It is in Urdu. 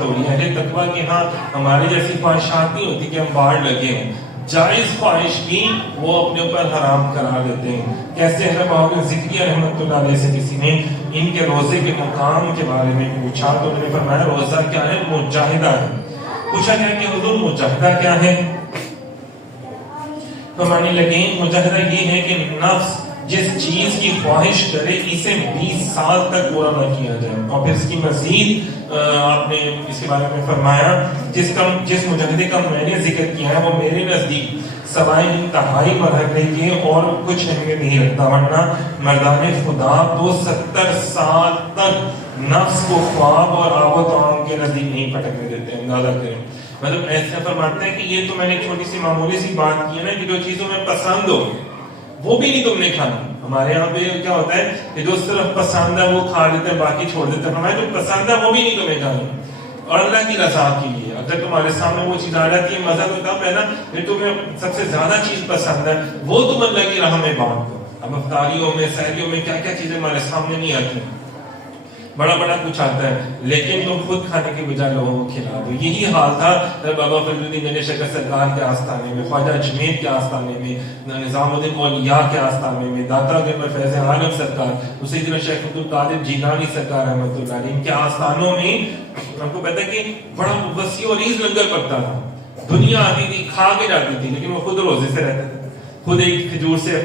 خواہشات ہو رہی ہیں. اہل تقویٰ کے ہاں ہمارے جیسی خواہشات نہیں ہوتی کہ ہم باہر لگے ہوں. جائز خواہش بھی وہ اپنے اوپر حرام قرار دیتے ہیں. کیسے ہے بابا ذکریہ رحمۃ اللہ علیہ سے کسی نے ان کے روزے کے مقام کے بارے میں پوچھا تو انہوں نے فرمایا روزہ کیا ہے؟ مجاہدہ ہے. پوچھا گیا کہ حضور مجاہدہ کیا ہے؟ فرمانے لگے مجاہدہ یہ ہے کہ نفس جس چیز کی خواہش کرے اسے 20 سال تک پورا نہ کیا جائے. اور پھر اس کی مزید آپ نے اس کے بارے میں فرمایا جس مجاہدے کا میں نے ذکر کیا ہے وہ میرے نزدیک سوائے انتہائی مرحلے کے اور کچھ اہمیت نہیں رکھتا. ورنہ مردان خدا تو 70 سال تک نفس کو خواب اور آب و طعام کے نزدیک نہیں پٹکنے دیتے ہیں. اندازہ کریں مطلب ایسے فرماتے ہیں کہ یہ تو میں نے چھوٹی سی معمولی سی بات کی ہے نا کہ جو چیزوں میں پسند ہو وہ بھی نہیں تم نے کھانی. ہمارے یہاں پہ کیا ہوتا ہے کہ جو صرف پسند ہے وہ کھا لیتے ہیں باقی چھوڑ دیتے ہیں. ہمارے جو پسند ہے وہ بھی نہیں تمہیں کھانی. اور اللہ کی رضا کے لیے اگر تمہارے سامنے وہ چیز آ جاتی ہے مزہ تو تب ہے نا کہ تمہیں سب سے زیادہ چیز پسند ہے وہ تم اللہ کی راہ میں بانٹ دو. اب افطاریوں میں سحریوں میں کیا کیا چیزیں ہمارے سامنے نہیں آتی بڑا بڑا کچھ آتا ہے لیکن تم خود کھانے کے بجائے لوگوں کو کھلا دو. یہی حال تھا بابا فضل الدین گنج شکر سرکار کے آستانے میں, خواجہ اجمیر کے آستانے میں, نظام الدین اولیاء کے آستانے میں, داتا گنج فیض عالم سرکار, اسی طرح شیخ عبد القادر جیلانی سرکار رحمۃ اللہ علیہ ان کے آستانوں میں ہم کو پتہ ہے کہ بڑا وسیع و عریض لنگر پکتا تھا. دنیا آتی تھی کھا کے جاتی تھی لیکن وہ خود روزے سے رہتے تھے. خود ایک کھجور سے